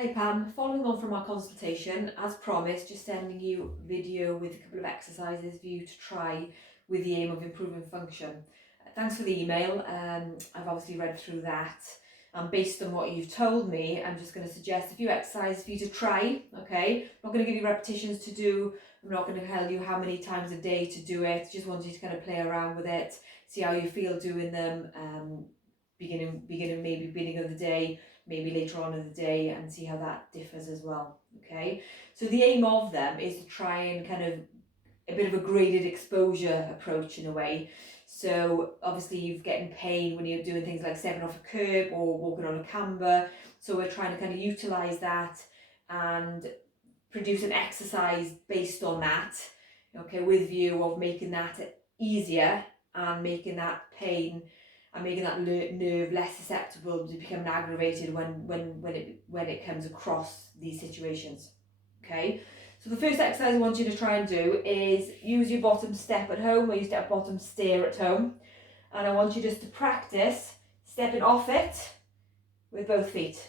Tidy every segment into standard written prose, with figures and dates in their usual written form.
Hi Pam, following on from our consultation, as promised, just sending you a video with a couple of exercises for you to try with the aim of improving function. Thanks for the email. I've obviously read through that, and based on what you've told me, I'm just going to suggest a few exercises for you to try. Okay, I'm not going to give you repetitions to do. I'm not going to tell you how many times a day to do it. Just want you to kind of play around with it, see how you feel doing them. Beginning of the day, maybe later on in the day, and see how that differs as well. Okay, so the aim of them is to try and kind of a bit of a graded exposure approach in a way. So obviously you're getting pain when you're doing things like stepping off a curb or walking on a camber, so we're trying to kind of utilize that and produce an exercise based on that, okay, with view of making that easier and making that pain and making that nerve less susceptible to becoming aggravated when it comes across these situations. Okay, so the first exercise I want you to try and do is use your bottom step at home, or your bottom stair at home, and I want you just to practice stepping off it with both feet.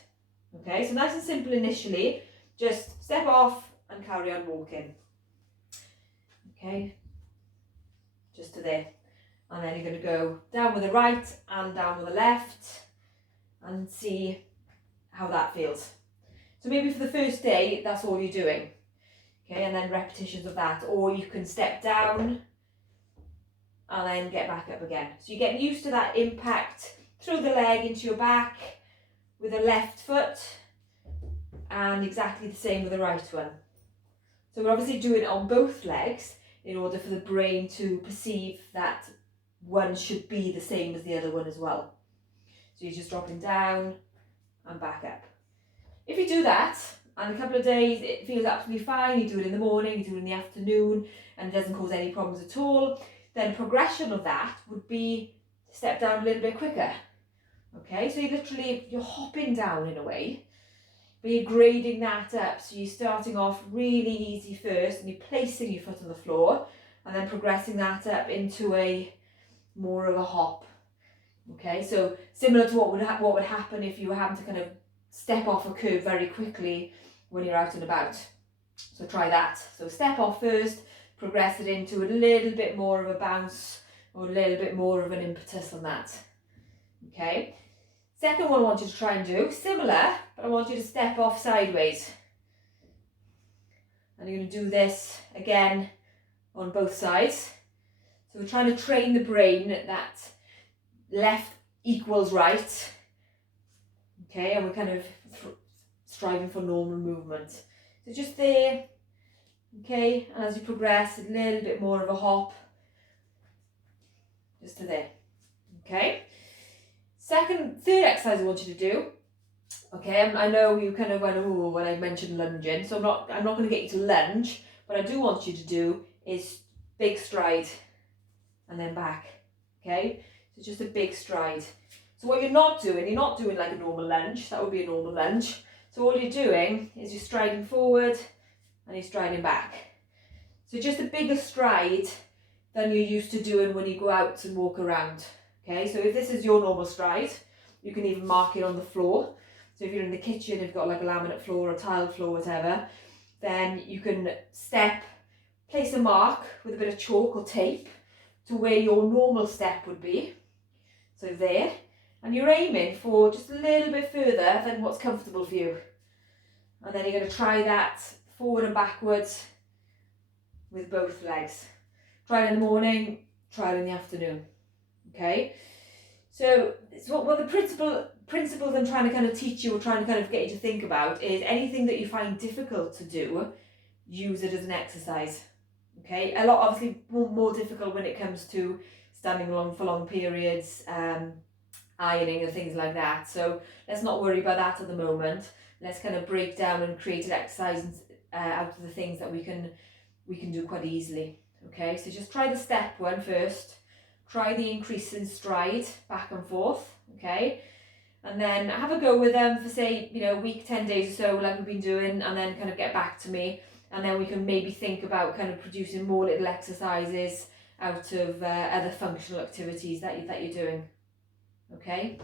Okay, so nice and simple initially, just step off and carry on walking. Okay, just to there. And then you're going to go down with the right and down with the left and see how that feels. So maybe for the first day, that's all you're doing. Okay, and then repetitions of that. Or you can step down and then get back up again. So you're getting used to that impact through the leg into your back with the left foot, and exactly the same with the right one. So we're obviously doing it on both legs in order for the brain to perceive that one should be the same as the other one as well. So you're just dropping down and back up. If you do that, and a couple of days it feels absolutely fine, you do it in the morning, you do it in the afternoon, and it doesn't cause any problems at all, then progression of that would be to step down a little bit quicker. Okay, so you're hopping down in a way, but you're grading that up. So you're starting off really easy first, and you're placing your foot on the floor, and then progressing that up into a more of a hop. Okay, so similar to what would happen if you were having to kind of step off a curb very quickly when you're out and about. So try that. So step off first, progress it into a little bit more of a bounce or a little bit more of an impetus on that. Okay. Second one I want you to try and do similar, but I want you to step off sideways. And you're going to do this again on both sides. So we're trying to train the brain that left equals right. Okay, and we're kind of striving for normal movement. So just there, okay, and as you progress, a little bit more of a hop, just to there, okay. Third exercise I want you to do, okay, I know you kind of went, oh, when I mentioned lunging, so I'm not going to get you to lunge, but I do want you to do is big stride and then back, okay, so just a big stride. So what you're not doing like a normal lunge, that would be a normal lunge. So all you're doing is you're striding forward and you're striding back. So just a bigger stride than you're used to doing when you go out and walk around. Okay, so if this is your normal stride, you can even mark it on the floor. So if you're in the kitchen, if you've got like a laminate floor or a tile floor, whatever, then you can place a mark with a bit of chalk or tape to where your normal step would be. So there. And you're aiming for just a little bit further than what's comfortable for you. And then you're going to try that forward and backwards with both legs. Try it in the morning, try it in the afternoon. Okay? So what the principles I'm trying to kind of teach you or trying to kind of get you to think about is anything that you find difficult to do, use it as an exercise. Okay? A lot obviously more difficult when it comes to standing for long periods, ironing and things like that. So let's not worry about that at the moment. Let's kind of break down and create an exercise out of the things that we can do quite easily. Okay, so just try the step one first. Try the increase in stride back and forth. Okay, and then have a go with them for say a week, 10 days or so, like we've been doing, and then kind of get back to me, and then we can maybe think about kind of producing more little exercises out of other functional activities that you're doing. Okay.